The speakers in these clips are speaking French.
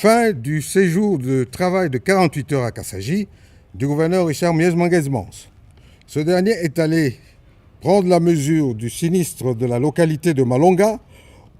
Fin du séjour de travail de 48 heures à Kassaji du gouverneur Richard Miez-Manguez-Mons. Ce dernier est allé prendre la mesure du sinistre de la localité de Malonga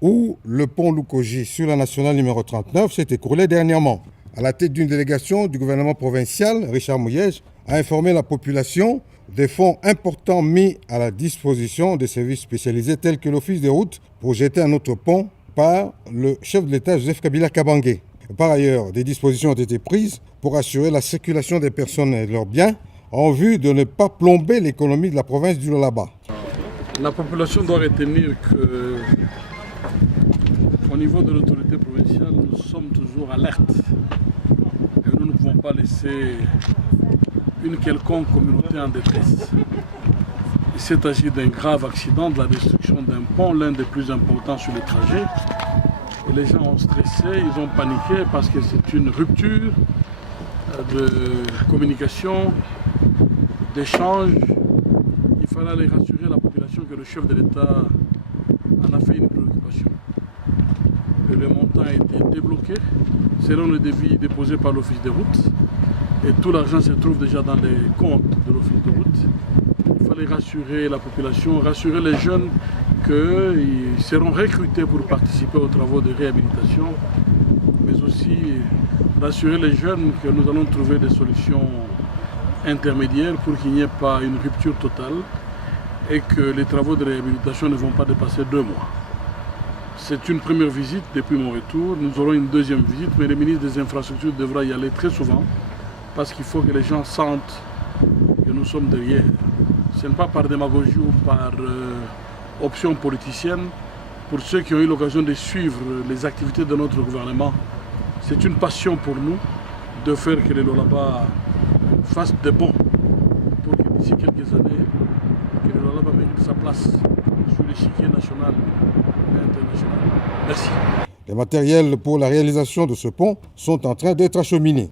où le pont Lukoji sur la nationale numéro 39 s'est écroulé dernièrement. À la tête d'une délégation du gouvernement provincial, Richard Miez a informé la population des fonds importants mis à la disposition des services spécialisés tels que l'Office des routes pour jeter un autre pont par le chef de l'État Joseph Kabila Kabange. Par ailleurs, des dispositions ont été prises pour assurer la circulation des personnes et de leurs biens en vue de ne pas plomber l'économie de la province du Lualaba. La population doit retenir qu'au niveau de l'autorité provinciale, nous sommes toujours alertes. Et nous ne pouvons pas laisser une quelconque communauté en détresse. Il s'est agi d'un grave accident, de la destruction d'un pont, l'un des plus importants sur le trajet. Et les gens ont stressé, ils ont paniqué parce que c'est une rupture de communication, d'échange. Il fallait aller rassurer la population que le chef de l'État en a fait une préoccupation. Et le montant a été débloqué selon le devis déposé par l'Office des routes. Et tout l'argent se trouve déjà dans les comptes de l'Office des routes. Il fallait rassurer la population, rassurer les jeunes qu'ils seront recrutés pour participer aux travaux de réhabilitation, mais aussi rassurer les jeunes que nous allons trouver des solutions intermédiaires pour qu'il n'y ait pas une rupture totale et que les travaux de réhabilitation ne vont pas dépasser 2 mois. C'est une première visite depuis mon retour. Nous aurons une deuxième visite, mais le ministre des Infrastructures devra y aller très souvent parce qu'il faut que les gens sentent que nous sommes derrière. Ce n'est pas par démagogie ou par option politicienne. Pour ceux qui ont eu l'occasion de suivre les activités de notre gouvernement, c'est une passion pour nous de faire que le Lualaba fasse des bons pour que d'ici quelques années, que le Lualaba mérite sa place sur l'échiquier national et international. Merci. Les matériels pour la réalisation de ce pont sont en train d'être acheminés.